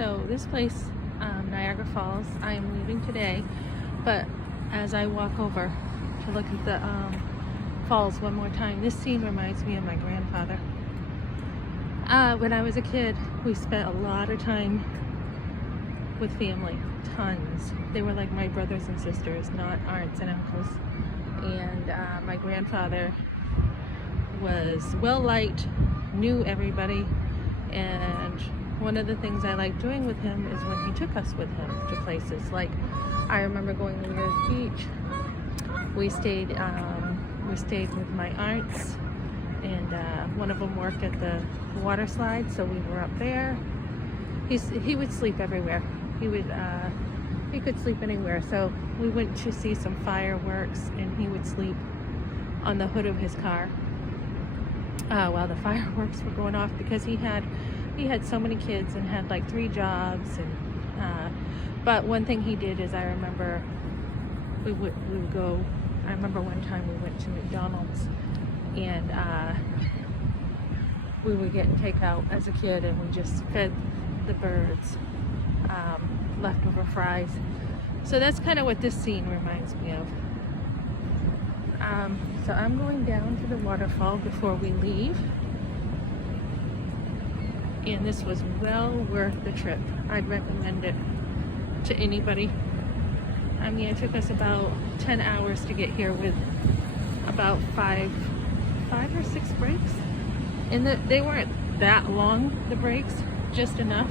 So this place, Niagara Falls, I am leaving today, but as I walk over to look at the falls one more time, this scene reminds me of my grandfather. When I was a kid, we spent a lot of time with family, tons. They were like my brothers and sisters, not aunts and uncles. And my grandfather was well liked, knew everybody, and one of the things I liked doing with him is when he took us with him to places. Like, I remember going to Muir's Beach. We stayed with my aunts, and one of them worked at the water slide, so we were up there. He would sleep everywhere. He could sleep anywhere. So we went to see some fireworks, and he would sleep on the hood of his car while the fireworks were going off, because he had so many kids and had like 3 jobs. And but one thing he did is, I remember we would go. I remember one time we went to McDonald's, and we were getting takeout as a kid, and we just fed the birds leftover fries. So that's kind of what this scene reminds me of. So I'm going down to the waterfall before we leave, and this was well worth the trip. I'd recommend it to anybody. I mean, it took us about 10 hours to get here with about five or 6 breaks, and they weren't that long, the breaks, just enough.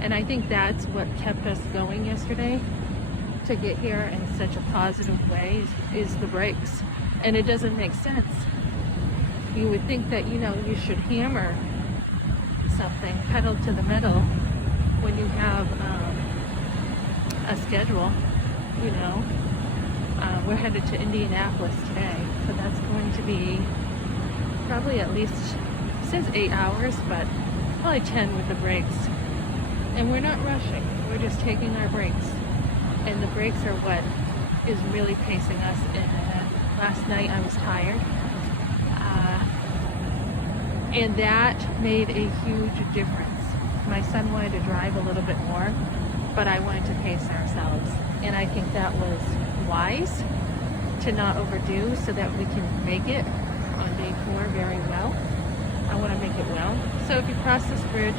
And I think that's what kept us going yesterday to get here in such a positive way, is the breaks. And it doesn't make sense. You would think that, you should hammer something, pedal to the metal, when you have a schedule. We're headed to Indianapolis today, so that's going to be probably at least, it says 8 hours, but probably 10 with the breaks. And we're not rushing, we're just taking our breaks. And the breaks are what is really pacing us. And last night I was tired, and that made a huge difference. My son wanted to drive a little bit more, but I wanted to pace ourselves. And I think that was wise, to not overdo, so that we can make it on day 4 very well. I want to make it well. So if you cross this bridge,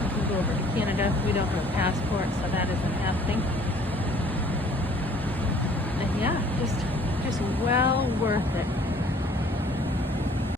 you can go over to Canada. We don't have a passport, so that isn't happening. And yeah, just well worth it.